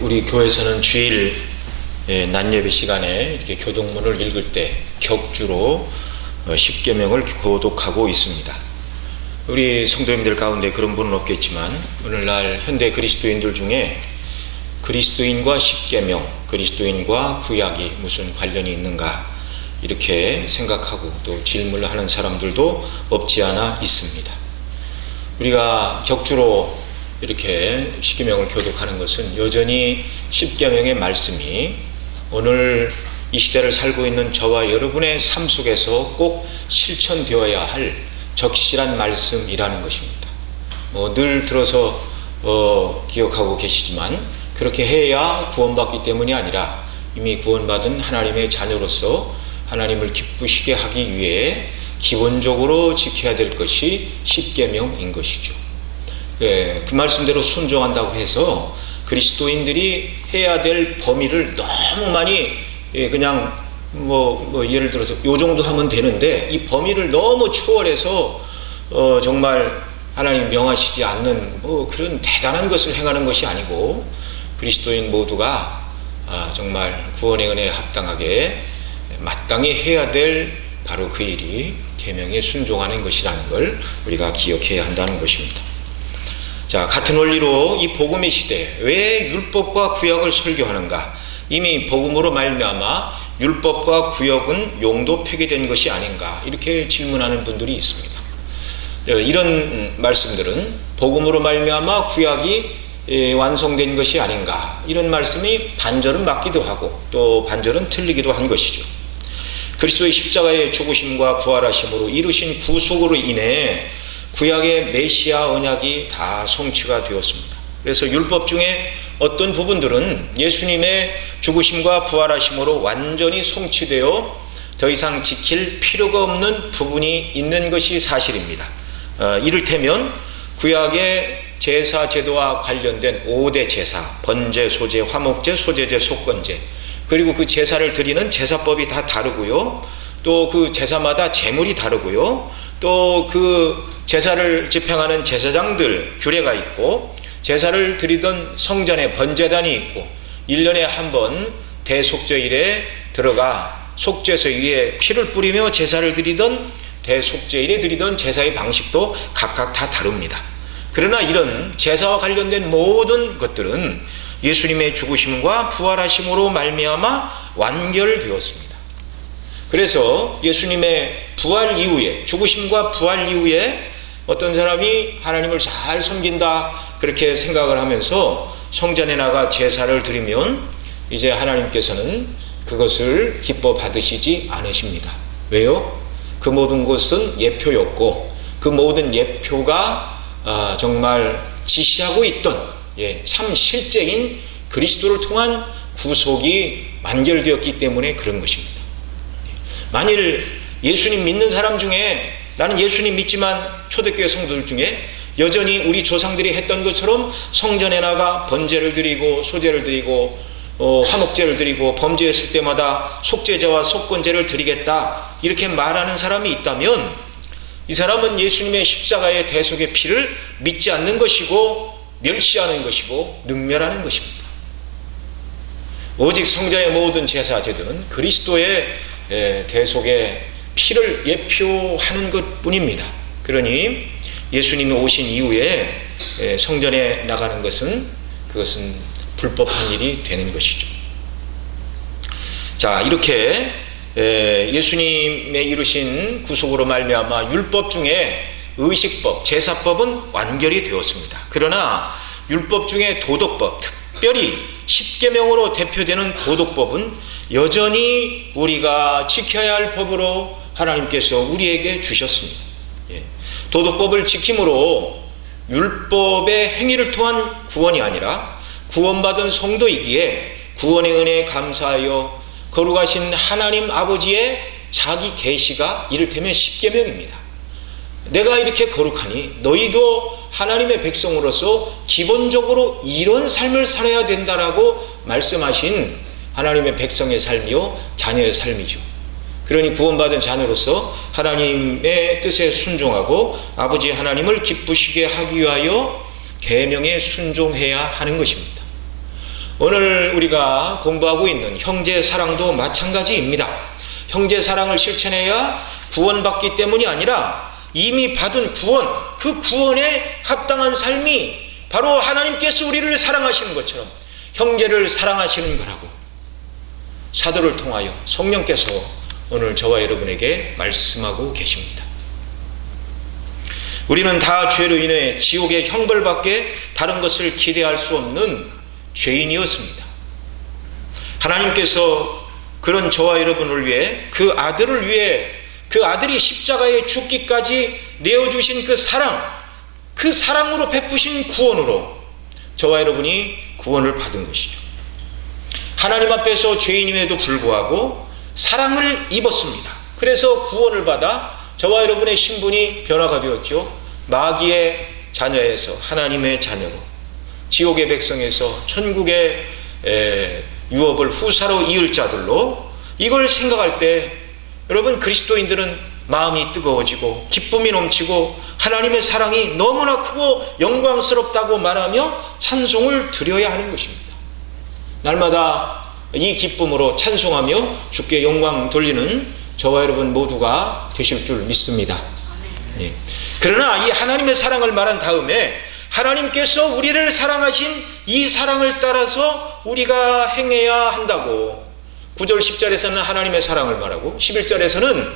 우리 교회에서는 주일 낮예배 시간에 이렇게 교동문을 읽을 때 격주로 십계명을 교독하고 있습니다. 우리 성도님들 가운데 그런 분은 없겠지만 오늘날 현대 그리스도인들 중에 그리스도인과 십계명, 그리스도인과 구약이 무슨 관련이 있는가 이렇게 생각하고 또 질문을 하는 사람들도 없지 않아 있습니다. 우리가 격주로 이렇게 십계명을 교독하는 것은 여전히 십계명의 말씀이 오늘 이 시대를 살고 있는 저와 여러분의 삶 속에서 꼭 실천되어야 할 적실한 말씀이라는 것입니다. 늘 들어서 기억하고 계시지만 그렇게 해야 구원받기 때문이 아니라 이미 구원받은 하나님의 자녀로서 하나님을 기쁘시게 하기 위해 기본적으로 지켜야 될 것이 십계명인 것이죠. 그 말씀대로 순종한다고 해서 그리스도인들이 해야 될 범위를 너무 많이 그냥 예를 들어서 요 정도 하면 되는데 이 범위를 너무 초월해서 정말 하나님 명하시지 않는 그런 대단한 것을 행하는 것이 아니고 그리스도인 모두가 정말 구원의 은혜에 합당하게 마땅히 해야 될 바로 그 일이 계명에 순종하는 것이라는 걸 우리가 기억해야 한다는 것입니다. 자, 같은 원리로 이 복음의 시대에 왜 율법과 구약을 설교하는가? 이미 복음으로 말미암아 율법과 구약은 용도 폐기된 것이 아닌가? 이렇게 질문하는 분들이 있습니다. 이런 말씀들은 복음으로 말미암아 구약이 완성된 것이 아닌가? 이런 말씀이 반절은 맞기도 하고 또 반절은 틀리기도 한 것이죠. 그리스도의 십자가의 죽으심과 부활하심으로 이루신 구속으로 인해 구약의 메시아 언약이 다 성취가 되었습니다. 그래서 율법 중에 어떤 부분들은 예수님의 죽으심과 부활하심으로 완전히 성취되어 더 이상 지킬 필요가 없는 부분이 있는 것이 사실입니다. 이를테면 구약의 제사 제도와 관련된 5대 제사, 번제, 소제, 화목제, 소제제, 속건제, 그리고 그 제사를 드리는 제사법이 다 다르고요. 또 그 제사마다 제물이 다르고요. 또 그 제사를 집행하는 제사장들 규례가 있고 제사를 드리던 성전에 번제단이 있고 1년에 한 번 대속죄일에 들어가 속죄소 위에 피를 뿌리며 제사를 드리던 대속죄일에 드리던 제사의 방식도 각각 다 다릅니다. 그러나 이런 제사와 관련된 모든 것들은 예수님의 죽으심과 부활하심으로 말미암아 완결되었습니다. 그래서 예수님의 부활 이후에 죽으심과 부활 이후에 어떤 사람이 하나님을 잘 섬긴다 그렇게 생각을 하면서 성전에 나가 제사를 드리면 이제 하나님께서는 그것을 기뻐 받으시지 않으십니다. 왜요? 그 모든 것은 예표였고 그 모든 예표가 정말 지시하고 있던 참 실제인 그리스도를 통한 구속이 완결되었기 때문에 그런 것입니다. 만일 예수님 믿는 사람 중에 나는 예수님 믿지만 초대교회 성도들 중에 여전히 우리 조상들이 했던 것처럼 성전에 나가 번제를 드리고 소제를 드리고 화목제를 드리고 범죄했을 때마다 속죄제와 속건제를 드리겠다 이렇게 말하는 사람이 있다면 이 사람은 예수님의 십자가의 대속의 피를 믿지 않는 것이고 멸시하는 것이고 능멸하는 것입니다. 오직 성전의 모든 제사 제도는 그리스도의 대속의 피를 예표하는 것뿐입니다. 그러니 예수님이 오신 이후에 성전에 나가는 그것은 불법한 일이 되는 것이죠. 자, 이렇게 예수님의 이루신 구속으로 말미암아 율법 중에 의식법, 제사법은 완결이 되었습니다. 그러나 율법 중에 도덕법, 특별히 십계명으로 대표되는 도덕법은 여전히 우리가 지켜야 할 법으로 하나님께서 우리에게 주셨습니다. 도덕법을 지킴으로 율법의 행위를 통한 구원이 아니라 구원받은 성도이기에 구원의 은혜에 감사하여 거룩하신 하나님 아버지의 자기 계시가 이를테면 십계명입니다. 내가 이렇게 거룩하니 너희도 하나님의 백성으로서 기본적으로 이런 삶을 살아야 된다라고 말씀하신 하나님의 백성의 삶이요 자녀의 삶이죠. 그러니 구원받은 자녀로서 하나님의 뜻에 순종하고 아버지 하나님을 기쁘시게 하기 위하여 계명에 순종해야 하는 것입니다. 오늘 우리가 공부하고 있는 형제 사랑도 마찬가지입니다. 형제 사랑을 실천해야 구원받기 때문이 아니라 이미 받은 구원, 그 구원에 합당한 삶이 바로 하나님께서 우리를 사랑하시는 것처럼 형제를 사랑하시는 거라고 사도를 통하여 성령께서 오늘 저와 여러분에게 말씀하고 계십니다. 우리는 다 죄로 인해 지옥의 형벌밖에 다른 것을 기대할 수 없는 죄인이었습니다. 하나님께서 그런 저와 여러분을 위해 그 아들을 위해 그 아들이 십자가에 죽기까지 내어주신 그 사랑으로 베푸신 구원으로 저와 여러분이 구원을 받은 것이죠. 하나님 앞에서 죄인임에도 불구하고 사랑을 입었습니다. 그래서 구원을 받아 저와 여러분의 신분이 변화가 되었죠. 마귀의 자녀에서 하나님의 자녀로, 지옥의 백성에서 천국의 유업을 후사로 이을 자들로, 이걸 생각할 때 여러분 그리스도인들은 마음이 뜨거워지고 기쁨이 넘치고 하나님의 사랑이 너무나 크고 영광스럽다고 말하며 찬송을 드려야 하는 것입니다. 날마다 이 기쁨으로 찬송하며 주께 영광 돌리는 저와 여러분 모두가 되실 줄 믿습니다. 예. 그러나 이 하나님의 사랑을 말한 다음에 하나님께서 우리를 사랑하신 이 사랑을 따라서 우리가 행해야 한다고 9절 10절에서는 하나님의 사랑을 말하고 11절에서는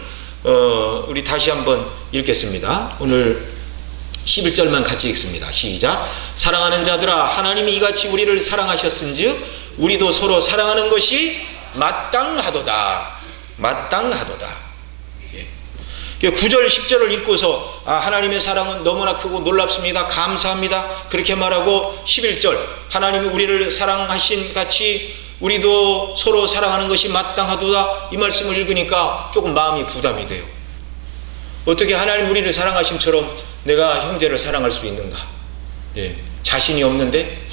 우리 다시 한번 읽겠습니다. 오늘 11절만 같이 읽습니다. 시작. 사랑하는 자들아, 하나님이 이같이 우리를 사랑하셨은즉 우리도 서로 사랑하는 것이 마땅하도다. 마땅하도다. 9절 10절을 읽고서 하나님의 사랑은 너무나 크고 놀랍습니다. 감사합니다. 그렇게 말하고 11절 하나님이 우리를 사랑하신 같이 우리도 서로 사랑하는 것이 마땅하도다, 이 말씀을 읽으니까 조금 마음이 부담이 돼요. 어떻게 하나님 우리를 사랑하심처럼 내가 형제를 사랑할 수 있는가? 예, 자신이 없는데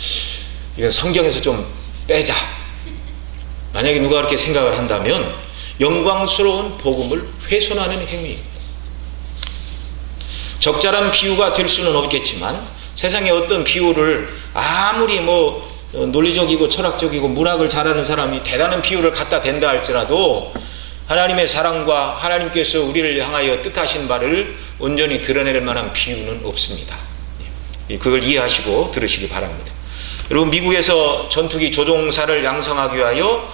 이건 성경에서 좀 빼자. 만약에 누가 그렇게 생각을 한다면 영광스러운 복음을 훼손하는 행위입니다. 적절한 비유가 될 수는 없겠지만 세상에 어떤 비유를 아무리 논리적이고 철학적이고 문학을 잘하는 사람이 대단한 비유를 갖다 댄다 할지라도 하나님의 사랑과 하나님께서 우리를 향하여 뜻하신 바를 온전히 드러낼 만한 비유는 없습니다. 그걸 이해하시고 들으시기 바랍니다. 여러분, 미국에서 전투기 조종사를 양성하기 위하여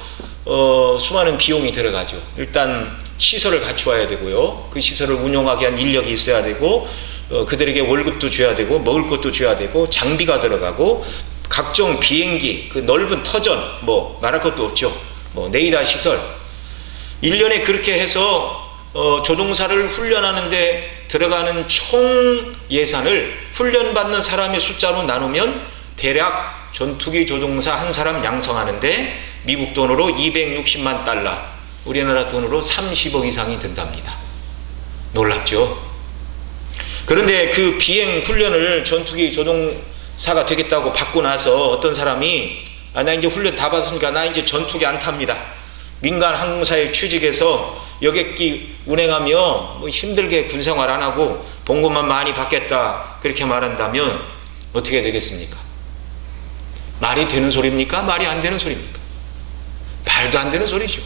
수많은 비용이 들어가죠. 일단 시설을 갖추어야 되고요. 그 시설을 운영하기 위한 인력이 있어야 되고 그들에게 월급도 줘야 되고 먹을 것도 줘야 되고 장비가 들어가고 각종 비행기, 그 넓은 터전, 말할 것도 없죠. 네이다 시설. 1년에 그렇게 해서 조종사를 훈련하는데 들어가는 총 예산을 훈련받는 사람의 숫자로 나누면 대략 전투기 조종사 한 사람 양성하는데 미국 돈으로 260만 달러, 우리나라 돈으로 30억 이상이 든답니다. 놀랍죠? 그런데 그 비행 훈련을 전투기 조종사가 되겠다고 받고 나서 어떤 사람이 나 이제 훈련 다 받았으니까 나 이제 전투기 안 탑니다. 민간 항공사에 취직해서 여객기 운행하며 힘들게 군생활 안 하고 봉급만 많이 받겠다, 그렇게 말한다면 어떻게 되겠습니까? 말이 되는 소리입니까? 말이 안 되는 소리입니까? 말도 안 되는 소리죠.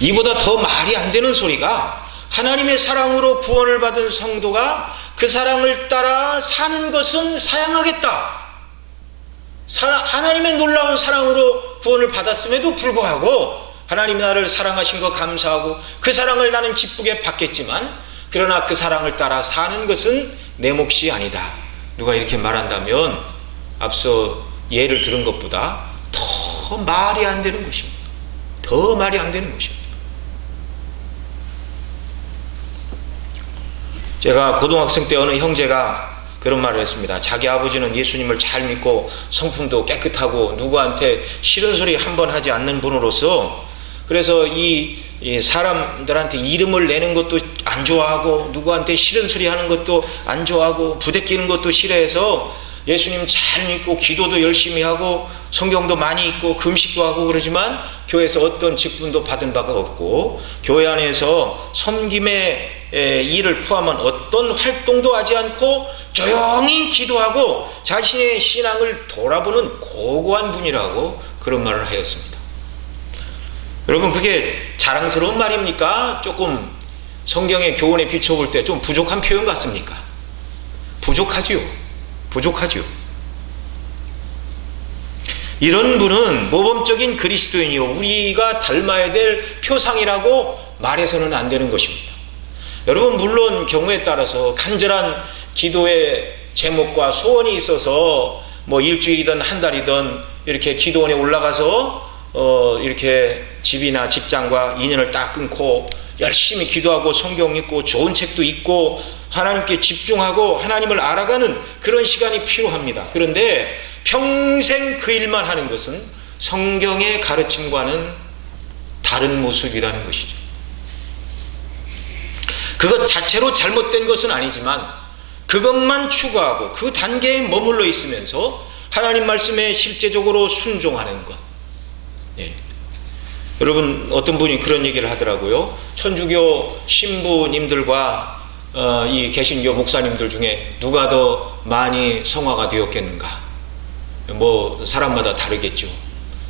이보다 더 말이 안 되는 소리가 하나님의 사랑으로 구원을 받은 성도가 그 사랑을 따라 사는 것은 사양하겠다. 하나님의 놀라운 사랑으로 구원을 받았음에도 불구하고 하나님이 나를 사랑하신 거 감사하고 그 사랑을 나는 기쁘게 받겠지만 그러나 그 사랑을 따라 사는 것은 내 몫이 아니다. 누가 이렇게 말한다면 앞서 예를 들은 것보다 더 말이 안 되는 것입니다. 더 말이 안 되는 것입니다. 제가 고등학생 때 어느 형제가 그런 말을 했습니다. 자기 아버지는 예수님을 잘 믿고 성품도 깨끗하고 누구한테 싫은 소리 한 번 하지 않는 분으로서 그래서 이 사람들한테 이름을 내는 것도 안 좋아하고 누구한테 싫은 소리 하는 것도 안 좋아하고 부대끼는 것도 싫어해서 예수님 잘 믿고 기도도 열심히 하고 성경도 많이 읽고 금식도 하고 그러지만 교회에서 어떤 직분도 받은 바가 없고 교회 안에서 섬김의 일을 포함한 어떤 활동도 하지 않고 조용히 기도하고 자신의 신앙을 돌아보는 고고한 분이라고 그런 말을 하였습니다. 여러분, 그게 자랑스러운 말입니까? 조금 성경의 교훈에 비춰볼 때 좀 부족한 표현 같습니까? 부족하지요. 이런 분은 모범적인 그리스도인이요, 우리가 닮아야 될 표상이라고 말해서는 안 되는 것입니다. 여러분, 물론 경우에 따라서 간절한 기도의 제목과 소원이 있어서 뭐 일주일이든 한 달이든 이렇게 기도원에 올라가서 이렇게 집이나 직장과 인연을 딱 끊고 열심히 기도하고 성경 읽고 좋은 책도 읽고 하나님께 집중하고 하나님을 알아가는 그런 시간이 필요합니다. 그런데 평생 그 일만 하는 것은 성경의 가르침과는 다른 모습이라는 것이죠. 그것 자체로 잘못된 것은 아니지만 그것만 추구하고 그 단계에 머물러 있으면서 하나님 말씀에 실제적으로 순종하는 것. 예. 여러분, 어떤 분이 그런 얘기를 하더라고요. 천주교 신부님들과 이 개신교 목사님들 중에 누가 더 많이 성화가 되었겠는가? 뭐 사람마다 다르겠죠.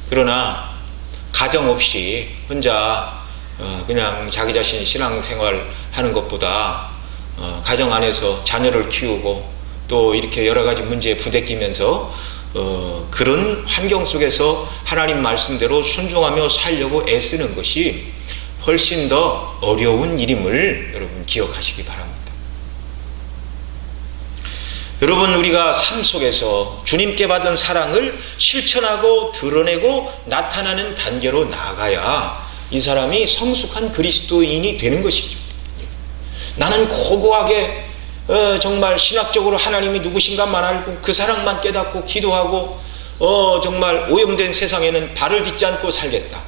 그러나 가정 없이 혼자 그냥 자기 자신이 신앙생활 하는 것보다 가정 안에서 자녀를 키우고 또 이렇게 여러 가지 문제에 부대끼면서 그런 환경 속에서 하나님 말씀대로 순종하며 살려고 애쓰는 것이 훨씬 더 어려운 일임을 여러분 기억하시기 바랍니다. 여러분, 우리가 삶 속에서 주님께 받은 사랑을 실천하고 드러내고 나타나는 단계로 나아가야 이 사람이 성숙한 그리스도인이 되는 것이죠. 나는 고고하게 정말 신학적으로 하나님이 누구신가만 알고 그 사랑만 깨닫고 기도하고 정말 오염된 세상에는 발을 딛지 않고 살겠다.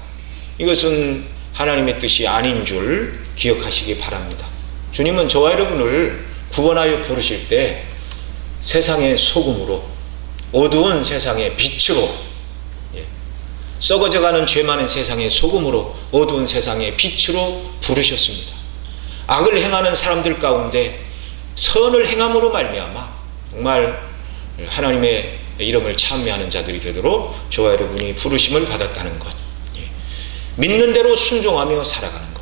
이것은 하나님의 뜻이 아닌 줄 기억하시기 바랍니다. 주님은 저와 여러분을 구원하여 부르실 때 세상의 소금으로, 어두운 세상의 빛으로, 썩어져가는 죄 많은 세상의 소금으로, 어두운 세상의 빛으로 부르셨습니다. 악을 행하는 사람들 가운데 선을 행함으로 말미암아 정말 하나님의 이름을 찬미하는 자들이 되도록 저와 여러분이 부르심을 받았다는 것, 믿는 대로 순종하며 살아가는 것,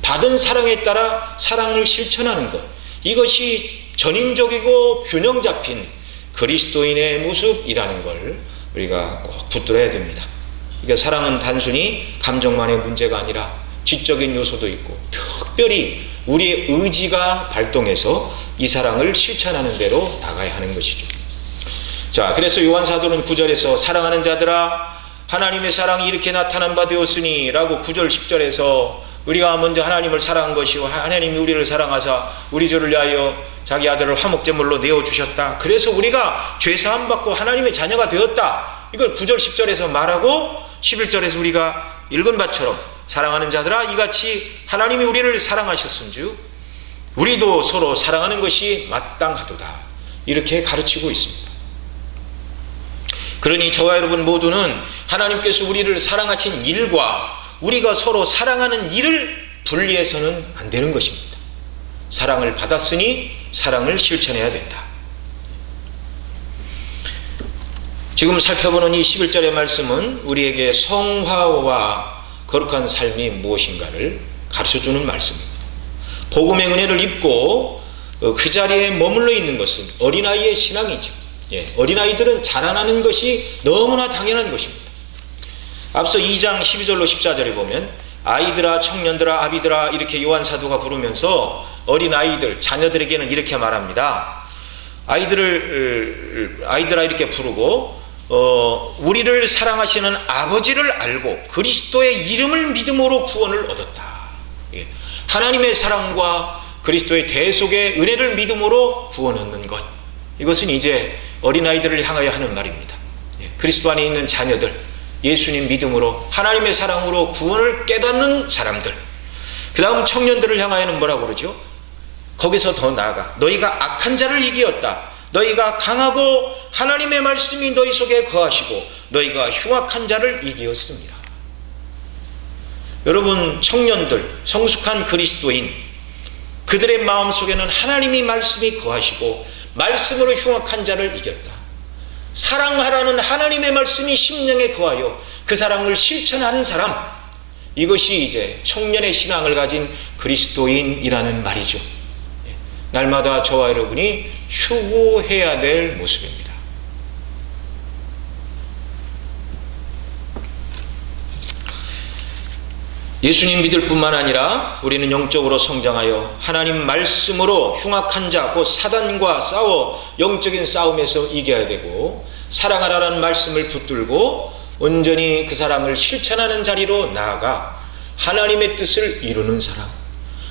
받은 사랑에 따라 사랑을 실천하는 것, 이것이 전인적이고 균형 잡힌 그리스도인의 모습이라는 걸 우리가 꼭 붙들어야 됩니다. 그러니까 사랑은 단순히 감정만의 문제가 아니라 지적인 요소도 있고 특별히 우리의 의지가 발동해서 이 사랑을 실천하는 대로 나가야 하는 것이죠. 자, 그래서 요한 사도는 9절에서 사랑하는 자들아 하나님의 사랑이 이렇게 나타난 바 되었으니 라고 9절 10절에서 우리가 먼저 하나님을 사랑한 것이요 하나님이 우리를 사랑하사 우리 죄를 위하여 자기 아들을 화목제물로 내어주셨다. 그래서 우리가 죄사함 받고 하나님의 자녀가 되었다. 이걸 9절 10절에서 말하고 11절에서 우리가 읽은 바처럼 사랑하는 자들아 이같이 하나님이 우리를 사랑하셨은즉 우리도 서로 사랑하는 것이 마땅하도다. 이렇게 가르치고 있습니다. 그러니 저와 여러분 모두는 하나님께서 우리를 사랑하신 일과 우리가 서로 사랑하는 일을 분리해서는 안 되는 것입니다. 사랑을 받았으니 사랑을 실천해야 된다. 지금 살펴보는 이 11절의 말씀은 우리에게 성화와 거룩한 삶이 무엇인가를 가르쳐주는 말씀입니다. 복음의 은혜를 입고 그 자리에 머물러 있는 것은 어린아이의 신앙이죠. 어린아이들은 자라나는 것이 너무나 당연한 것입니다. 앞서 2장 12절로 14절에 보면 아이들아 청년들아 아비들아 이렇게 요한 사도가 부르면서 어린아이들 자녀들에게는 이렇게 말합니다. 아이들아 이렇게 부르고 우리를 사랑하시는 아버지를 알고 그리스도의 이름을 믿음으로 구원을 얻었다. 하나님의 사랑과 그리스도의 대속의 은혜를 믿음으로 구원 얻는 것, 이것은 이제 어린아이들을 향하여 하는 말입니다. 그리스도 안에 있는 자녀들, 예수님 믿음으로 하나님의 사랑으로 구원을 깨닫는 사람들, 그 다음 청년들을 향하여는 뭐라고 그러죠? 거기서 더 나아가 너희가 악한 자를 이기었다. 너희가 강하고 하나님의 말씀이 너희 속에 거하시고 너희가 흉악한 자를 이기었습니다. 여러분, 청년들, 성숙한 그리스도인, 그들의 마음속에는 하나님의 말씀이 거하시고 말씀으로 흉악한 자를 이겼다. 사랑하라는 하나님의 말씀이 심령에 거하여 그 사랑을 실천하는 사람, 이것이 이제 청년의 신앙을 가진 그리스도인이라는 말이죠. 날마다 저와 여러분이 추구해야 될 모습입니다. 예수님 믿을 뿐만 아니라 우리는 영적으로 성장하여 하나님 말씀으로 흉악한 자, 곧 사단과 싸워 영적인 싸움에서 이겨야 되고, 사랑하라는 말씀을 붙들고 온전히 그 사랑을 실천하는 자리로 나아가 하나님의 뜻을 이루는 사람,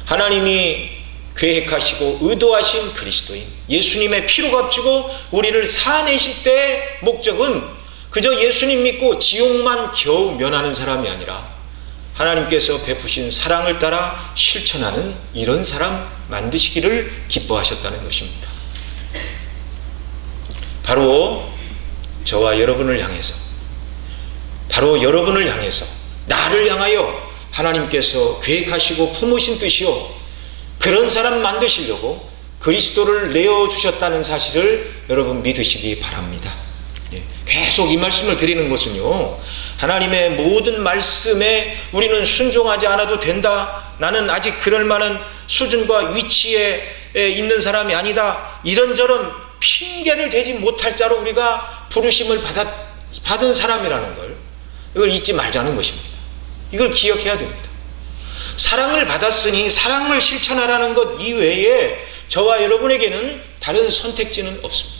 하나님이 계획하시고 의도하신 그리스도인, 예수님의 피로 값지고 우리를 사내실 때의 목적은 그저 예수님 믿고 지옥만 겨우 면하는 사람이 아니라 하나님께서 베푸신 사랑을 따라 실천하는 이런 사람 만드시기를 기뻐하셨다는 것입니다. 바로 저와 여러분을 향해서, 바로 여러분을 향해서, 나를 향하여 하나님께서 계획하시고 품으신 뜻이요, 그런 사람 만드시려고 그리스도를 내어주셨다는 사실을 여러분 믿으시기 바랍니다. 계속 이 말씀을 드리는 것은요, 하나님의 모든 말씀에 우리는 순종하지 않아도 된다, 나는 아직 그럴 만한 수준과 위치에 있는 사람이 아니다, 이런저런 핑계를 대지 못할 자로 우리가 부르심을 받은 사람이라는 걸, 이걸 잊지 말자는 것입니다. 이걸 기억해야 됩니다. 사랑을 받았으니 사랑을 실천하라는 것 이외에 저와 여러분에게는 다른 선택지는 없습니다.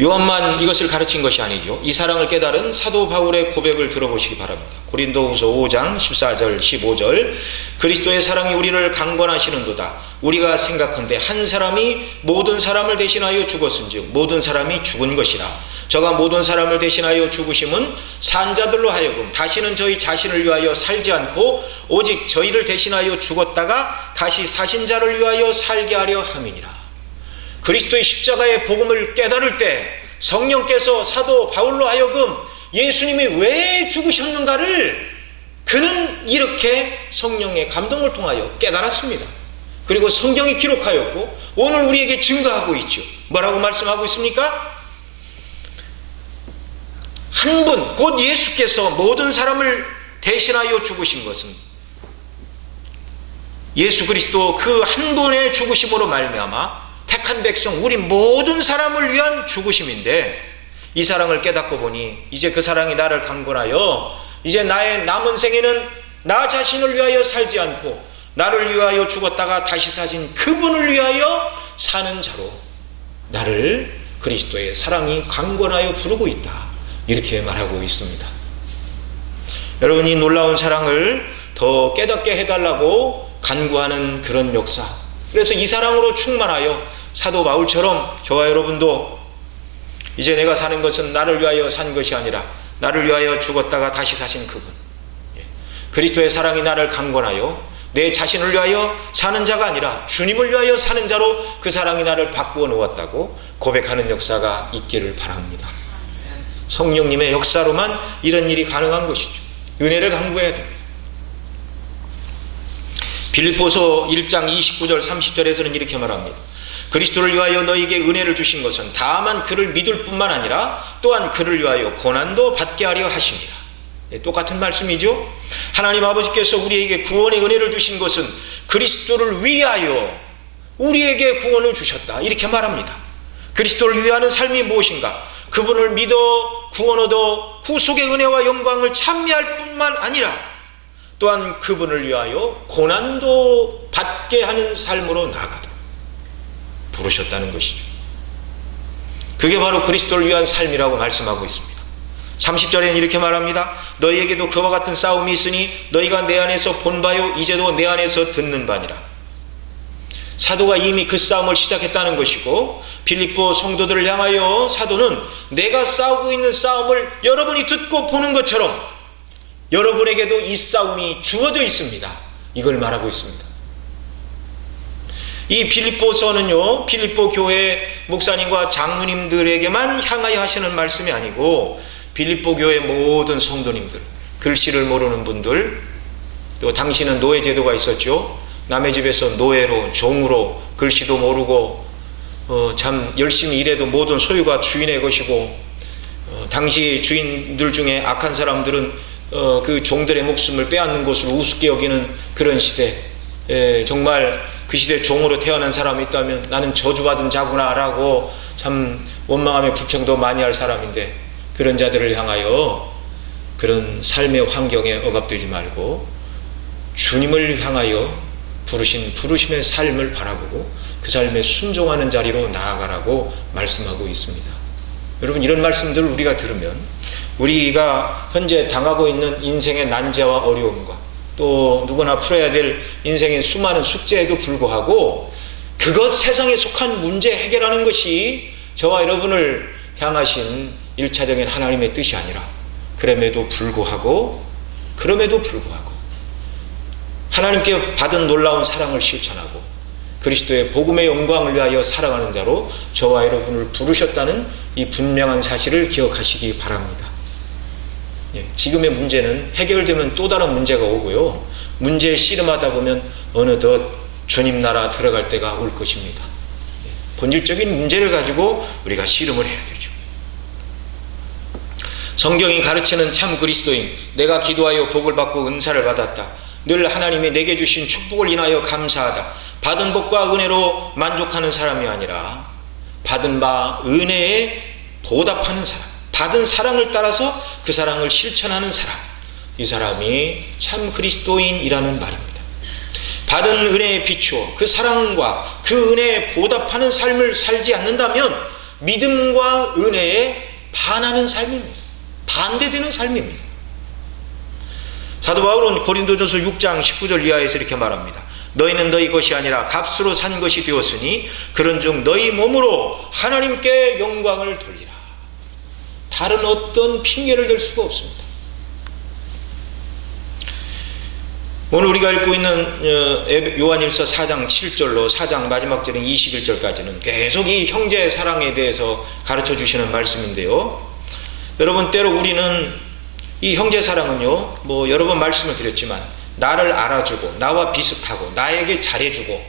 요한만 이것을 가르친 것이 아니죠. 이 사랑을 깨달은 사도 바울의 고백을 들어보시기 바랍니다. 고린도후서 5장 14절 15절, 그리스도의 사랑이 우리를 강권하시는도다. 우리가 생각한데 한 사람이 모든 사람을 대신하여 죽었은즉 모든 사람이 죽은 것이라. 저가 모든 사람을 대신하여 죽으심은 산자들로 하여금 다시는 저희 자신을 위하여 살지 않고 오직 저희를 대신하여 죽었다가 다시 사신 자를 위하여 살게 하려 함이니라. 그리스도의 십자가의 복음을 깨달을 때 성령께서 사도 바울로 하여금 예수님이 왜 죽으셨는가를 그는 이렇게 성령의 감동을 통하여 깨달았습니다. 그리고 성경이 기록하였고 오늘 우리에게 증거하고 있죠. 뭐라고 말씀하고 있습니까? 한 분, 곧 예수께서 모든 사람을 대신하여 죽으신 것은 예수 그리스도 그 한 분의 죽으심으로 말미암아 택한 백성, 우리 모든 사람을 위한 죽으심인데, 이 사랑을 깨닫고 보니 이제 그 사랑이 나를 강권하여 이제 나의 남은 생에는 나 자신을 위하여 살지 않고 나를 위하여 죽었다가 다시 사신 그분을 위하여 사는 자로 나를 그리스도의 사랑이 강권하여 부르고 있다, 이렇게 말하고 있습니다. 여러분, 이 놀라운 사랑을 더 깨닫게 해달라고 간구하는 그런 역사, 그래서 이 사랑으로 충만하여 사도 바울처럼 저와 여러분도 이제 내가 사는 것은 나를 위하여 산 것이 아니라 나를 위하여 죽었다가 다시 사신 그분, 그리스도의 사랑이 나를 강권하여 내 자신을 위하여 사는 자가 아니라 주님을 위하여 사는 자로 그 사랑이 나를 바꾸어 놓았다고 고백하는 역사가 있기를 바랍니다. 성령님의 역사로만 이런 일이 가능한 것이죠. 은혜를 강구해야 됩니다. 빌립보서 1장 29절 30절에서는 이렇게 말합니다. 그리스도를 위하여 너희에게 은혜를 주신 것은 다만 그를 믿을 뿐만 아니라 또한 그를 위하여 고난도 받게 하려 하십니다. 똑같은 말씀이죠. 하나님 아버지께서 우리에게 구원의 은혜를 주신 것은 그리스도를 위하여 우리에게 구원을 주셨다, 이렇게 말합니다. 그리스도를 위하는 삶이 무엇인가? 그분을 믿어 구원 얻어 구속의 은혜와 영광을 찬미할 뿐만 아니라 또한 그분을 위하여 고난도 받게 하는 삶으로 나아가도록 부르셨다는 것이죠. 그게 바로 그리스도를 위한 삶이라고 말씀하고 있습니다. 30절에는 이렇게 말합니다. 너희에게도 그와 같은 싸움이 있으니 너희가 내 안에서 본 바요 이제도 내 안에서 듣는 바니라. 사도가 이미 그 싸움을 시작했다는 것이고, 빌립보 성도들을 향하여 사도는 내가 싸우고 있는 싸움을 여러분이 듣고 보는 것처럼 여러분에게도 이 싸움이 주어져 있습니다, 이걸 말하고 있습니다. 이 빌립보서는요, 빌립보 교회 목사님과 장로님들에게만 향하여 하시는 말씀이 아니고 빌립보 교회 모든 성도님들, 글씨를 모르는 분들, 또 당시는 노예 제도가 있었죠. 남의 집에서 노예로, 종으로, 글씨도 모르고 참 열심히 일해도 모든 소유가 주인의 것이고, 당시 주인들 중에 악한 사람들은 그 종들의 목숨을 빼앗는 것으로 우습게 여기는 그런 시대, 정말 그 시대 종으로 태어난 사람이 있다면 나는 저주받은 자구나 라고 참 원망하며 불평도 많이 할 사람인데, 그런 자들을 향하여 그런 삶의 환경에 억압되지 말고 주님을 향하여 부르신 부르심의 삶을 바라보고 그 삶에 순종하는 자리로 나아가라고 말씀하고 있습니다. 여러분, 이런 말씀들을 우리가 들으면 우리가 현재 당하고 있는 인생의 난제와 어려움과 또 누구나 풀어야 될 인생의 수많은 숙제에도 불구하고 그것 세상에 속한 문제 해결하는 것이 저와 여러분을 향하신 일차적인 하나님의 뜻이 아니라, 그럼에도 불구하고 하나님께 받은 놀라운 사랑을 실천하고 그리스도의 복음의 영광을 위하여 살아가는 자로 저와 여러분을 부르셨다는 이 분명한 사실을 기억하시기 바랍니다. 지금의 문제는 해결되면 또 다른 문제가 오고요, 문제에 씨름하다 보면 어느덧 주님 나라 들어갈 때가 올 것입니다. 본질적인 문제를 가지고 우리가 씨름을 해야 되죠. 성경이 가르치는 참 그리스도인, 내가 기도하여 복을 받고 은사를 받았다, 늘 하나님이 내게 주신 축복을 인하여 감사하다, 받은 복과 은혜로 만족하는 사람이 아니라 받은 바 은혜에 보답하는 사람, 받은 사랑을 따라서 그 사랑을 실천하는 사람, 이 사람이 참 그리스도인이라는 말입니다. 받은 은혜에 비추어 그 사랑과 그 은혜에 보답하는 삶을 살지 않는다면 믿음과 은혜에 반하는 삶입니다. 반대되는 삶입니다. 사도 바울은 고린도전서 6장 19절 이하에서 이렇게 말합니다. 너희는 너희 것이 아니라 값으로 산 것이 되었으니 그런즉 너희 몸으로 하나님께 영광을 돌리라. 다른 어떤 핑계를 댈 수가 없습니다. 오늘 우리가 읽고 있는 요한일서 4장 7절로 4장 마지막 절인 21절까지는 계속 이 형제 사랑에 대해서 가르쳐 주시는 말씀인데요, 여러분, 때로 우리는 이 형제 사랑은요, 여러 번 말씀을 드렸지만 나를 알아주고 나와 비슷하고 나에게 잘해주고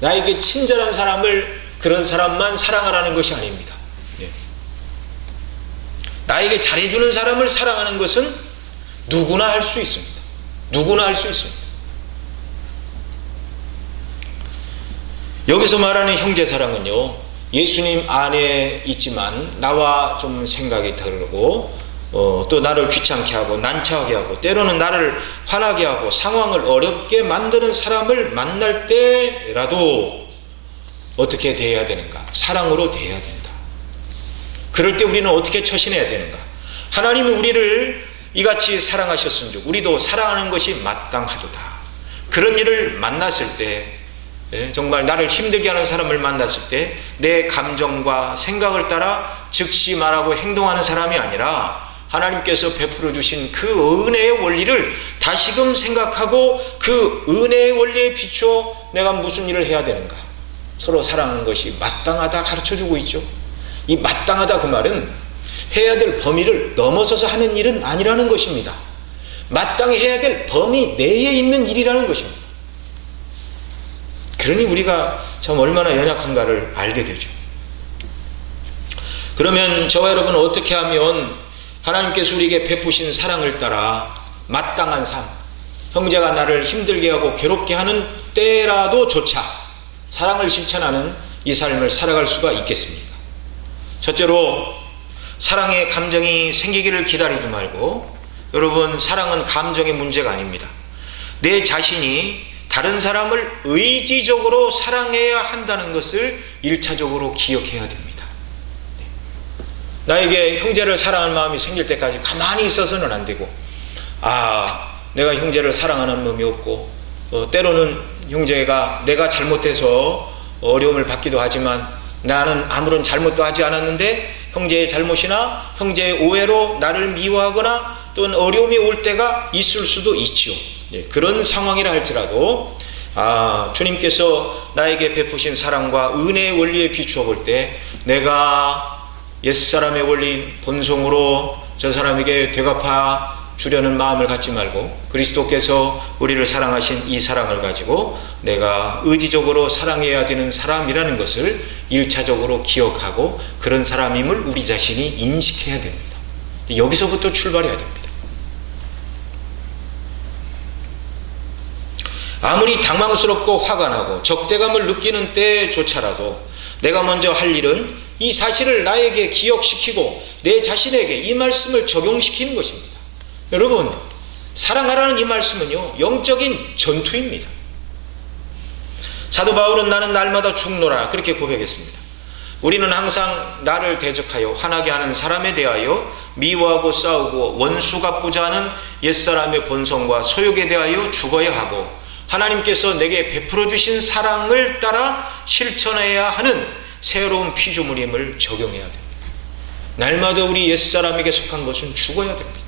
나에게 친절한 사람을, 그런 사람만 사랑하라는 것이 아닙니다. 나에게 잘해주는 사람을 사랑하는 것은 누구나 할 수 있습니다. 누구나 할 수 있습니다. 여기서 말하는 형제 사랑은요, 예수님 안에 있지만 나와 좀 생각이 다르고 또 나를 귀찮게 하고 난처하게 하고 때로는 나를 화나게 하고 상황을 어렵게 만드는 사람을 만날 때라도 어떻게 대해야 되는가? 사랑으로 대해야 된다. 그럴 때 우리는 어떻게 처신해야 되는가? 하나님이 우리를 이같이 사랑하셨은즉 우리도 사랑하는 것이 마땅하도다. 그런 일을 만났을 때, 정말 나를 힘들게 하는 사람을 만났을 때 내 감정과 생각을 따라 즉시 말하고 행동하는 사람이 아니라 하나님께서 베풀어 주신 그 은혜의 원리를 다시금 생각하고 그 은혜의 원리에 비추어 내가 무슨 일을 해야 되는가? 서로 사랑하는 것이 마땅하다 가르쳐주고 있죠. 이 마땅하다, 그 말은 해야 될 범위를 넘어서서 하는 일은 아니라는 것입니다. 마땅히 해야 될 범위 내에 있는 일이라는 것입니다. 그러니 우리가 참 얼마나 연약한가를 알게 되죠. 그러면 저와 여러분은 어떻게 하면 하나님께서 우리에게 베푸신 사랑을 따라 마땅한 삶, 형제가 나를 힘들게 하고 괴롭게 하는 때라도 조차 사랑을 실천하는 이 삶을 살아갈 수가 있겠습니까? 첫째로, 사랑의 감정이 생기기를 기다리지 말고, 여러분, 사랑은 감정의 문제가 아닙니다. 내 자신이 다른 사람을 의지적으로 사랑해야 한다는 것을 1차적으로 기억해야 됩니다. 나에게 형제를 사랑하는 마음이 생길 때까지 가만히 있어서는 안 되고, 내가 형제를 사랑하는 마음이 없고, 때로는 형제가 내가 잘못해서 어려움을 받기도 하지만 나는 아무런 잘못도 하지 않았는데 형제의 잘못이나 형제의 오해로 나를 미워하거나 또는 어려움이 올 때가 있을 수도 있죠. 그런 상황이라 할지라도 주님께서 나에게 베푸신 사랑과 은혜의 원리에 비추어 볼 때 내가 옛사람의 원리 본성으로 저 사람에게 되갚아 주려는 마음을 갖지 말고 그리스도께서 우리를 사랑하신 이 사랑을 가지고 내가 의지적으로 사랑해야 되는 사람이라는 것을 1차적으로 기억하고 그런 사람임을 우리 자신이 인식해야 됩니다. 여기서부터 출발해야 됩니다. 아무리 당황스럽고 화가 나고 적대감을 느끼는 때조차라도 내가 먼저 할 일은 이 사실을 나에게 기억시키고 내 자신에게 이 말씀을 적용시키는 것입니다. 여러분, 사랑하라는 이 말씀은요, 영적인 전투입니다. 사도 바울은 나는 날마다 죽노라 그렇게 고백했습니다. 우리는 항상 나를 대적하여 화나게 하는 사람에 대하여 미워하고 싸우고 원수 갚고자 하는 옛사람의 본성과 소욕에 대하여 죽어야 하고 하나님께서 내게 베풀어 주신 사랑을 따라 실천해야 하는 새로운 피조물임을 적용해야 됩니다. 날마다 우리 옛사람에게 속한 것은 죽어야 됩니다.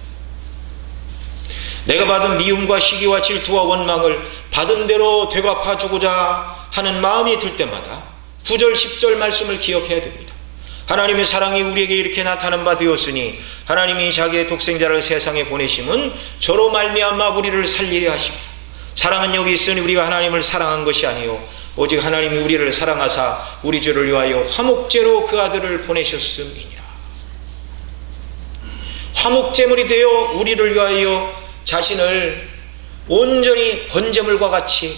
내가 받은 미움과 시기와 질투와 원망을 받은 대로 되갚아 주고자 하는 마음이 들 때마다 9절 10절 말씀을 기억해야 됩니다. 하나님의 사랑이 우리에게 이렇게 나타난 바 되었으니 하나님이 자기의 독생자를 세상에 보내심은 저로 말미암아 우리를 살리려 하십니다. 사랑은 여기 있으니 우리가 하나님을 사랑한 것이 아니요 오직 하나님이 우리를 사랑하사 우리 죄를 위하여 화목제로 그 아들을 보내셨음이니라. 화목제물이 되어 우리를 위하여 자신을 온전히 번제물과 같이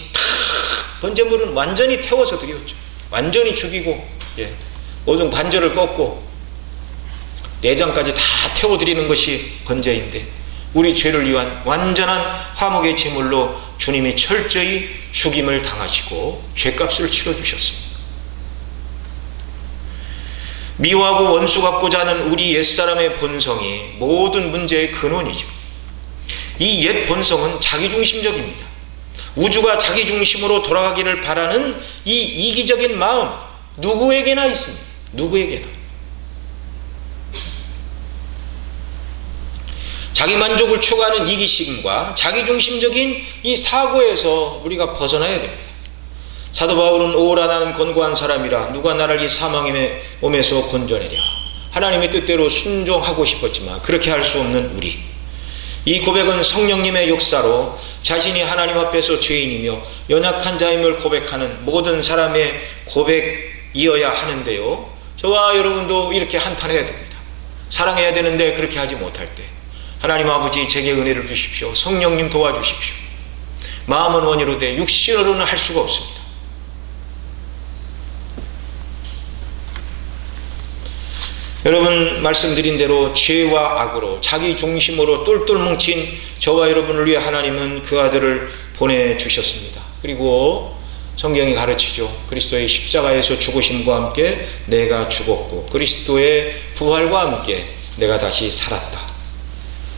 번제물은 완전히 태워서 드렸죠. 완전히 죽이고 모든 관절을 꺾고 내장까지 다 태워드리는 것이 번제인데 우리 죄를 위한 완전한 화목의 제물로 주님이 철저히 죽임을 당하시고 죄값을 치러주셨습니다. 미워하고 원수 갚고자 하는 우리 옛사람의 본성이 모든 문제의 근원이죠. 이 옛 본성은 자기중심적입니다. 우주가 자기중심으로 돌아가기를 바라는 이 이기적인 마음 누구에게나 있습니다. 누구에게나. 자기 만족을 추구하는 이기심과 자기중심적인 이 사고에서 우리가 벗어나야 됩니다. 사도 바울은 오라 나는 권고한 사람이라 누가 나를 이 사망의 몸에서 건져내랴. 하나님의 뜻대로 순종하고 싶었지만 그렇게 할 수 없는 우리. 이 고백은 성령님의 역사로 자신이 하나님 앞에서 죄인이며 연약한 자임을 고백하는 모든 사람의 고백이어야 하는데요, 저와 여러분도 이렇게 한탄해야 됩니다. 사랑해야 되는데 그렇게 하지 못할 때 하나님 아버지 제게 은혜를 주십시오. 성령님 도와주십시오. 마음은 원이로 돼 육신으로는 할 수가 없습니다. 여러분 말씀드린 대로 죄와 악으로 자기 중심으로 똘똘 뭉친 저와 여러분을 위해 하나님은 그 아들을 보내주셨습니다. 그리고 성경이 가르치죠. 그리스도의 십자가에서 죽으심과 함께 내가 죽었고 그리스도의 부활과 함께 내가 다시 살았다.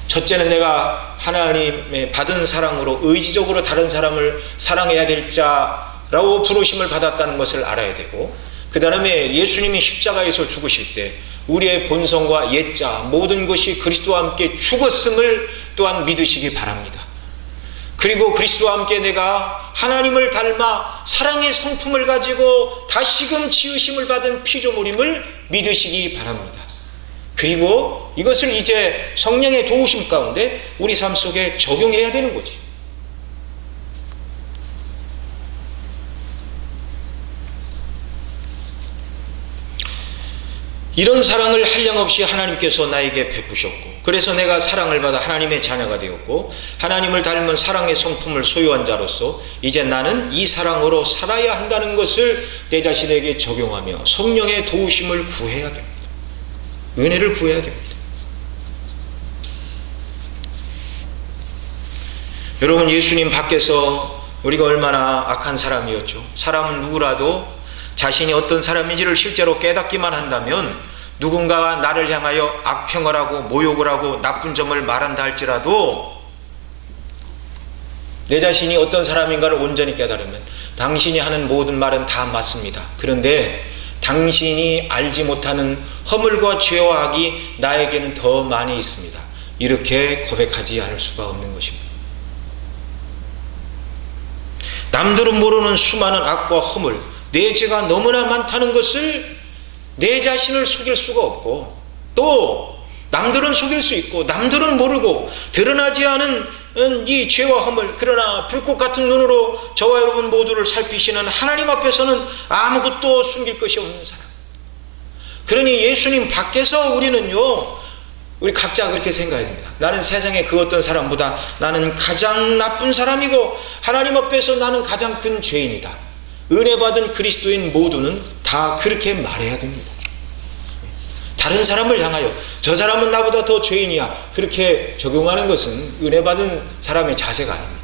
첫째는 내가 하나님의 받은 사랑으로 의지적으로 다른 사람을 사랑해야 될 자라고 부르심을 받았다는 것을 알아야 되고, 그 다음에 예수님이 십자가에서 죽으실 때 우리의 본성과 옛자 모든 것이 그리스도와 함께 죽었음을 또한 믿으시기 바랍니다. 그리고 그리스도와 함께 내가 하나님을 닮아 사랑의 성품을 가지고 다시금 지으심을 받은 피조물임을 믿으시기 바랍니다. 그리고 이것을 이제 성령의 도우심 가운데 우리 삶 속에 적용해야 되는 거지. 이런 사랑을 한량없이 하나님께서 나에게 베푸셨고, 그래서 내가 사랑을 받아 하나님의 자녀가 되었고 하나님을 닮은 사랑의 성품을 소유한 자로서 이제 나는 이 사랑으로 살아야 한다는 것을 내 자신에게 적용하며 성령의 도우심을 구해야 됩니다. 은혜를 구해야 됩니다. 여러분, 예수님 밖에서 우리가 얼마나 악한 사람이었죠. 사람은 누구라도 자신이 어떤 사람인지를 실제로 깨닫기만 한다면 누군가가 나를 향하여 악평을 하고 모욕을 하고 나쁜 점을 말한다 할지라도 내 자신이 어떤 사람인가를 온전히 깨달으면 당신이 하는 모든 말은 다 맞습니다. 그런데 당신이 알지 못하는 허물과 죄와 악이 나에게는 더 많이 있습니다. 이렇게 고백하지 않을 수가 없는 것입니다. 남들은 모르는 수많은 악과 허물, 내 죄가 너무나 많다는 것을 내 자신을 속일 수가 없고, 또 남들은 속일 수 있고 남들은 모르고 드러나지 않은 이 죄와 허물, 그러나 불꽃 같은 눈으로 저와 여러분 모두를 살피시는 하나님 앞에서는 아무것도 숨길 것이 없는 사람. 그러니 예수님 밖에서 우리 각자 그렇게 생각해야 됩니다. 나는 세상의 그 어떤 사람보다 나는 가장 나쁜 사람이고 하나님 앞에서 나는 가장 큰 죄인이다. 은혜 받은 그리스도인 모두는 다 그렇게 말해야 됩니다. 다른 사람을 향하여 저 사람은 나보다 더 죄인이야, 그렇게 적용하는 것은 은혜 받은 사람의 자세가 아닙니다.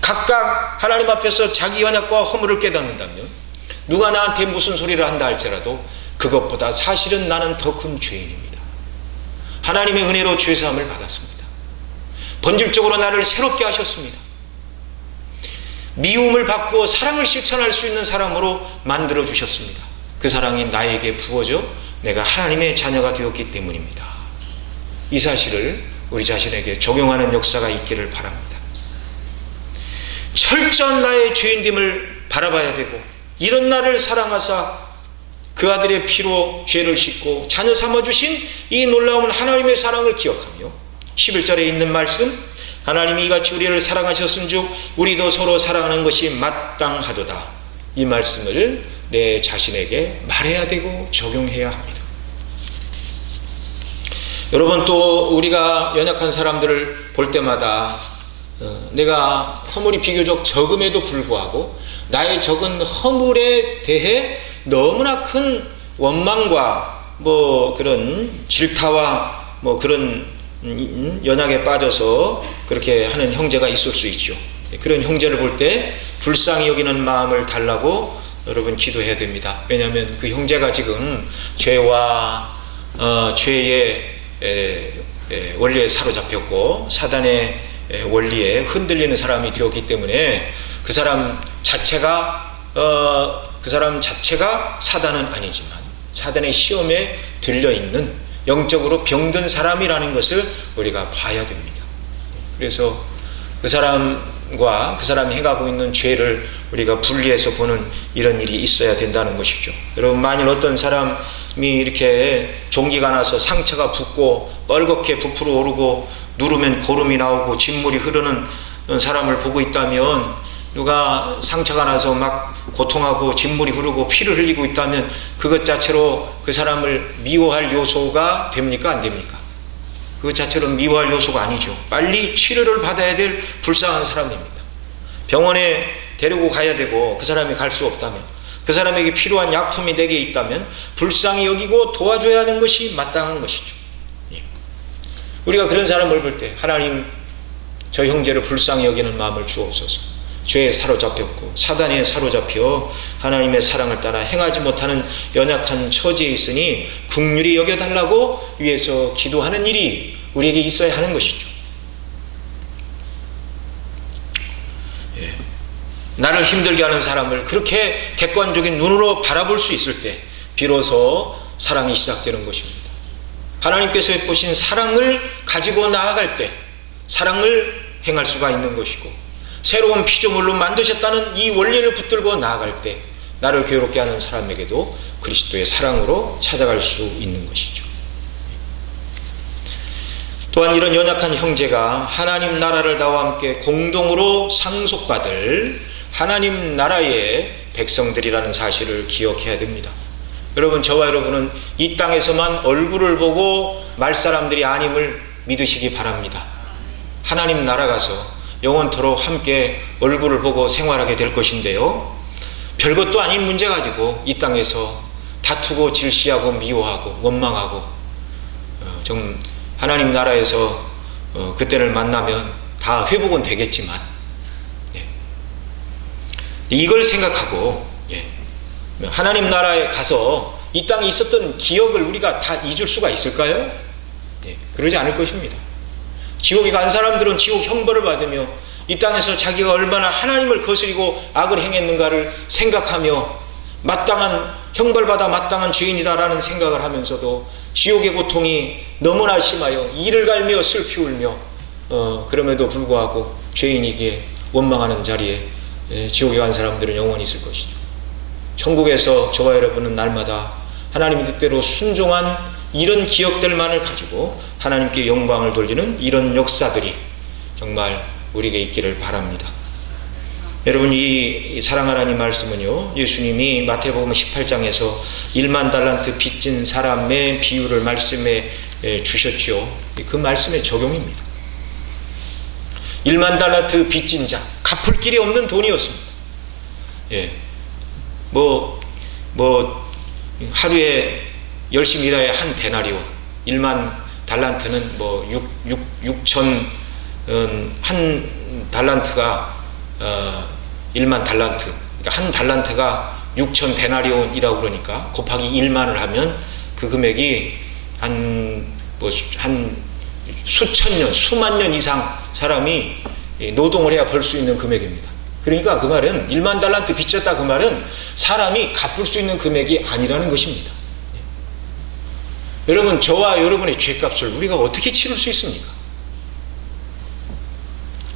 각각 하나님 앞에서 자기 연약과 허물을 깨닫는다면 누가 나한테 무슨 소리를 한다 할지라도 그것보다 사실은 나는 더 큰 죄인입니다. 하나님의 은혜로 죄사함을 받았습니다. 본질적으로 나를 새롭게 하셨습니다. 미움을 받고 사랑을 실천할 수 있는 사람으로 만들어 주셨습니다. 그 사랑이 나에게 부어져 내가 하나님의 자녀가 되었기 때문입니다. 이 사실을 우리 자신에게 적용하는 역사가 있기를 바랍니다. 철저한 나의 죄인됨을 바라봐야 되고, 이런 나를 사랑하사 그 아들의 피로 죄를 씻고 자녀 삼아주신 이 놀라운 하나님의 사랑을 기억하며 11절에 있는 말씀, 하나님이 이같이 우리를 사랑하셨은즉 우리도 서로 사랑하는 것이 마땅하도다. 이 말씀을 내 자신에게 말해야 되고 적용해야 합니다. 여러분, 또 우리가 연약한 사람들을 볼 때마다 내가 허물이 비교적 적음에도 불구하고 나의 적은 허물에 대해 너무나 큰 원망과 그런 질타와 그런 연약에 빠져서 그렇게 하는 형제가 있을 수 있죠. 그런 형제를 볼 때 불쌍히 여기는 마음을 달라고 여러분 기도해야 됩니다. 왜냐하면 그 형제가 지금 죄와 죄의 원리에 사로잡혔고 사단의 원리에 흔들리는 사람이 되었기 때문에 그 사람 자체가 사단은 아니지만 사단의 시험에 들려있는 영적으로 병든 사람이라는 것을 우리가 봐야 됩니다. 그래서 그 사람과 그 사람이 해가고 있는 죄를 우리가 분리해서 보는 이런 일이 있어야 된다는 것이죠. 여러분, 만일 어떤 사람이 이렇게 종기가 나서 상처가 붓고 뻘겋게 부풀어 오르고 누르면 고름이 나오고 진물이 흐르는 사람을 보고 있다면, 누가 상처가 나서 막 고통하고 진물이 흐르고 피를 흘리고 있다면 그것 자체로 그 사람을 미워할 요소가 됩니까? 안 됩니까? 그것 자체로 미워할 요소가 아니죠. 빨리 치료를 받아야 될 불쌍한 사람입니다. 병원에 데리고 가야 되고 그 사람이 갈 수 없다면, 그 사람에게 필요한 약품이 내게 있다면 불쌍히 여기고 도와줘야 하는 것이 마땅한 것이죠. 우리가 그런 사람을 볼 때 하나님, 저 형제를 불쌍히 여기는 마음을 주옵소서. 죄에 사로잡혔고 사단에 사로잡혀 하나님의 사랑을 따라 행하지 못하는 연약한 처지에 있으니 긍휼히 여겨달라고 위해서 기도하는 일이 우리에게 있어야 하는 것이죠. 나를 힘들게 하는 사람을 그렇게 객관적인 눈으로 바라볼 수 있을 때 비로소 사랑이 시작되는 것입니다. 하나님께서 보신 사랑을 가지고 나아갈 때 사랑을 행할 수가 있는 것이고, 새로운 피조물로 만드셨다는 이 원리를 붙들고 나아갈 때 나를 괴롭게 하는 사람에게도 그리스도의 사랑으로 찾아갈 수 있는 것이죠. 또한 이런 연약한 형제가 하나님 나라를 나와 함께 공동으로 상속받을 하나님 나라의 백성들이라는 사실을 기억해야 됩니다. 여러분, 저와 여러분은 이 땅에서만 얼굴을 보고 말 사람들이 아님을 믿으시기 바랍니다. 하나님 나라 가서 영원토록 함께 얼굴을 보고 생활하게 될 것인데요, 별것도 아닌 문제 가지고 이 땅에서 다투고 질시하고 미워하고 원망하고 좀 하나님 나라에서 그때를 만나면 다 회복은 되겠지만, 이걸 생각하고 하나님 나라에 가서 이 땅에 있었던 기억을 우리가 다 잊을 수가 있을까요? 그러지 않을 것입니다. 지옥에 간 사람들은 지옥 형벌을 받으며 이 땅에서 자기가 얼마나 하나님을 거스리고 악을 행했는가를 생각하며 마땅한 형벌받아 마땅한 죄인이다라는 생각을 하면서도 지옥의 고통이 너무나 심하여 이를 갈며 슬피 울며 그럼에도 불구하고 죄인에게 원망하는 자리에 지옥에 간 사람들은 영원히 있을 것이죠. 천국에서 저와 여러분은 날마다 하나님의 뜻대로 순종한 이런 기억들만을 가지고 하나님께 영광을 돌리는 이런 역사들이 정말 우리에게 있기를 바랍니다. 여러분, 이 사랑하라는 말씀은요, 예수님이 마태복음 18장에서 1만 달란트 빚진 사람의 비유를 말씀해 주셨죠. 그 말씀의 적용입니다. 1만 달란트 빚진 자, 갚을 길이 없는 돈이었습니다. 하루에 열심히 일해야 한 데나리온, 1만 달란트는 6천, 한 달란트가 1만 달란트, 그러니까 한 달란트가 6천 데나리온이라고 그러니까 곱하기 1만을 하면 그 금액이 한 수천 년, 수만 년 이상 사람이 노동을 해야 벌 수 있는 금액입니다. 그러니까 그 말은 1만 달란트 빚졌다, 그 말은 사람이 갚을 수 있는 금액이 아니라는 것입니다. 여러분, 저와 여러분의 죄값을 우리가 어떻게 치를 수 있습니까?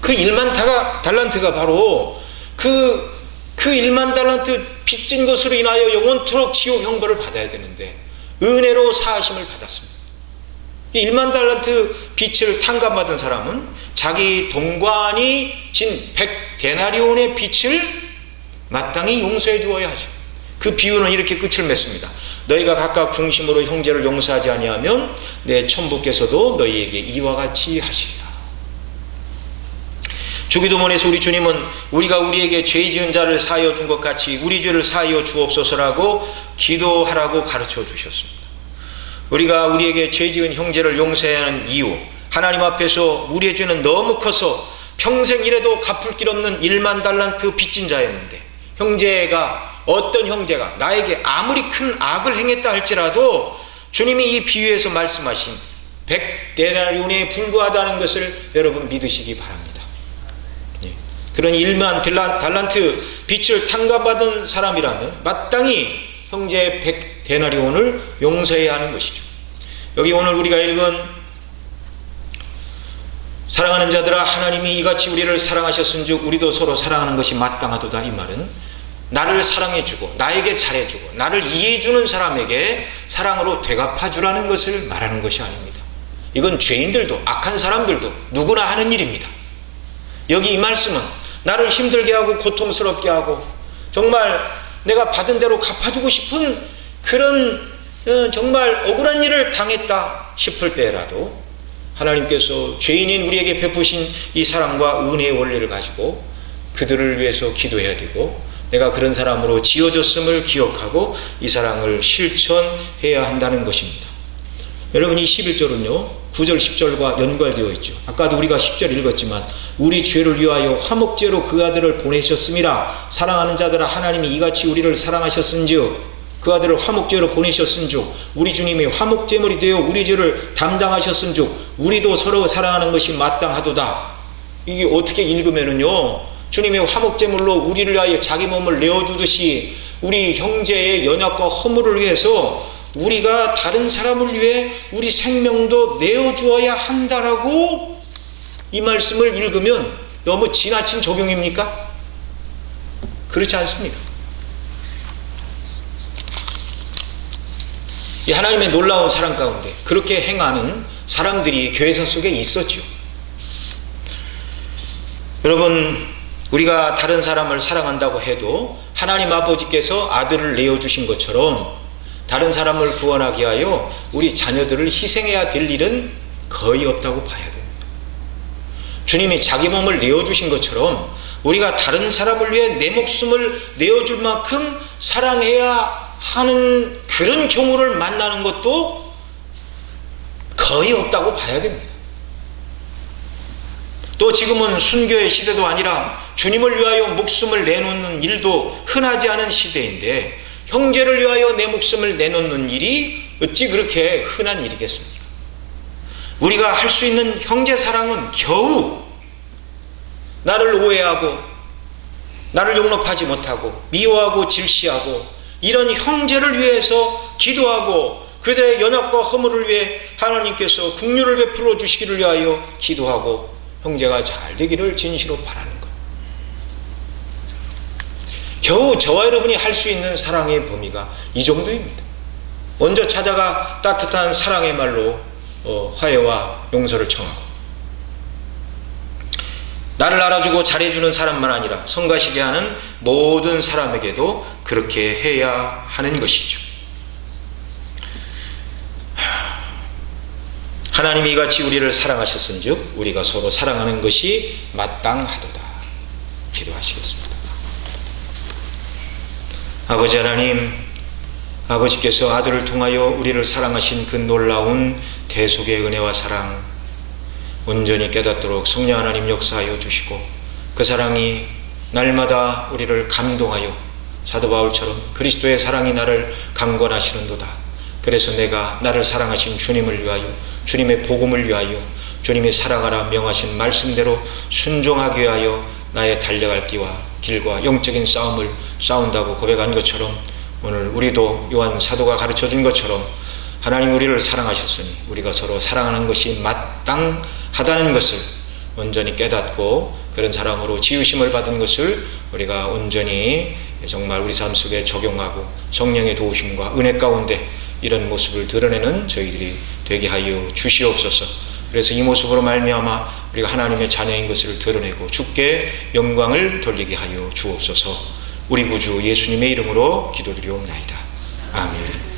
그 1만 달란트가 바로 그 1만 달란트 빚진 것으로 인하여 영원토록 지옥 형벌을 받아야 되는데 은혜로 사하심을 받았습니다. 1만 달란트 빚을 탕감받은 사람은 자기 동관이 진 100데나리온의 빚을 마땅히 용서해 주어야 하죠. 그 비유는 이렇게 끝을 맺습니다. 너희가 각각 중심으로 형제를 용서하지 아니하면 내 천부께서도 너희에게 이와 같이 하시리라. 주기도문에서 우리 주님은 우리가 우리에게 죄 지은 자를 사하여 준 것 같이 우리 죄를 사하여 주옵소서라고 기도하라고 가르쳐 주셨습니다. 우리가 우리에게 죄 지은 형제를 용서해야 하는 이유, 하나님 앞에서 우리의 죄는 너무 커서 평생 일해도 갚을 길 없는 1만 달란트 빚진 자였는데, 어떤 형제가 나에게 아무리 큰 악을 행했다 할지라도 주님이 이 비유에서 말씀하신 100데나리온에 불과하다는 것을 여러분 믿으시기 바랍니다. 그런 1만 달란트 빚을 탕감받은 사람이라면 마땅히 형제의 100데나리온을 용서해야 하는 것이죠. 여기 오늘 우리가 읽은 사랑하는 자들아 하나님이 이같이 우리를 사랑하셨은즉 우리도 서로 사랑하는 것이 마땅하도다, 이 말은 나를 사랑해주고 나에게 잘해주고 나를 이해해주는 사람에게 사랑으로 되갚아주라는 것을 말하는 것이 아닙니다. 이건 죄인들도 악한 사람들도 누구나 하는 일입니다. 여기 이 말씀은 나를 힘들게 하고 고통스럽게 하고 정말 내가 받은 대로 갚아주고 싶은 그런 정말 억울한 일을 당했다 싶을 때라도 하나님께서 죄인인 우리에게 베푸신 이 사랑과 은혜의 원리를 가지고 그들을 위해서 기도해야 되고, 내가 그런 사람으로 지어졌음을 기억하고 이 사랑을 실천해야 한다는 것입니다. 여러분, 이 11절은요 9절 10절과 연관되어 있죠. 아까도 우리가 10절 읽었지만 우리 죄를 위하여 화목제로 그 아들을 보내셨음이라. 사랑하는 자들아 하나님이 이같이 우리를 사랑하셨은즉 그 아들을 화목제로 보내셨은즉 우리 주님이 화목제물이 되어 우리 죄를 담당하셨은즉 우리도 서로 사랑하는 것이 마땅하도다. 이게 어떻게 읽으면은요, 주님의 화목제물로 우리를 위하여 자기 몸을 내어주듯이 우리 형제의 연약과 허물을 위해서 우리가 다른 사람을 위해 우리 생명도 내어주어야 한다라고 이 말씀을 읽으면 너무 지나친 적용입니까? 그렇지 않습니다. 이 하나님의 놀라운 사랑 가운데 그렇게 행하는 사람들이 교회사 속에 있었죠. 여러분, 우리가 다른 사람을 사랑한다고 해도 하나님 아버지께서 아들을 내어주신 것처럼 다른 사람을 구원하기 위하여 우리 자녀들을 희생해야 될 일은 거의 없다고 봐야 됩니다. 주님이 자기 몸을 내어주신 것처럼 우리가 다른 사람을 위해 내 목숨을 내어줄 만큼 사랑해야 하는 그런 경우를 만나는 것도 거의 없다고 봐야 됩니다. 또 지금은 순교의 시대도 아니라 주님을 위하여 목숨을 내놓는 일도 흔하지 않은 시대인데 형제를 위하여 내 목숨을 내놓는 일이 어찌 그렇게 흔한 일이겠습니까? 우리가 할 수 있는 형제 사랑은 겨우 나를 오해하고 나를 용납하지 못하고 미워하고 질시하고 이런 형제를 위해서 기도하고 그들의 연약과 허물을 위해 하나님께서 긍휼을 베풀어 주시기를 위하여 기도하고 형제가 잘 되기를 진시로 바라는 것. 겨우 저와 여러분이 할 수 있는 사랑의 범위가 이 정도입니다. 먼저 찾아가 따뜻한 사랑의 말로 화해와 용서를 청하고, 나를 알아주고 잘해주는 사람만 아니라 성가시게 하는 모든 사람에게도 그렇게 해야 하는 것이죠. 하나님이 이같이 우리를 사랑하셨은즉 우리가 서로 사랑하는 것이 마땅하도다. 기도하시겠습니다. 아버지 하나님, 아버지께서 아들을 통하여 우리를 사랑하신 그 놀라운 대속의 은혜와 사랑 온전히 깨닫도록 성령 하나님 역사하여 주시고, 그 사랑이 날마다 우리를 감동하여 사도 바울처럼 그리스도의 사랑이 나를 강권하시는도다. 그래서 내가 나를 사랑하신 주님을 위하여, 주님의 복음을 위하여, 주님이 사랑하라 명하신 말씀대로 순종하기 위하여 나의 달려갈 길과 영적인 싸움을 싸운다고 고백한 것처럼, 오늘 우리도 요한 사도가 가르쳐준 것처럼 하나님 우리를 사랑하셨으니 우리가 서로 사랑하는 것이 마땅하다는 것을 온전히 깨닫고, 그런 사랑으로 지으심을 받은 것을 우리가 온전히 정말 우리 삶 속에 적용하고 성령의 도우심과 은혜 가운데 이런 모습을 드러내는 저희들이 되게 하여 주시옵소서. 그래서 이 모습으로 말미암아 우리가 하나님의 자녀인 것을 드러내고 주께 영광을 돌리게 하여 주옵소서. 우리 구주 예수님의 이름으로 기도드리옵나이다. 아멘.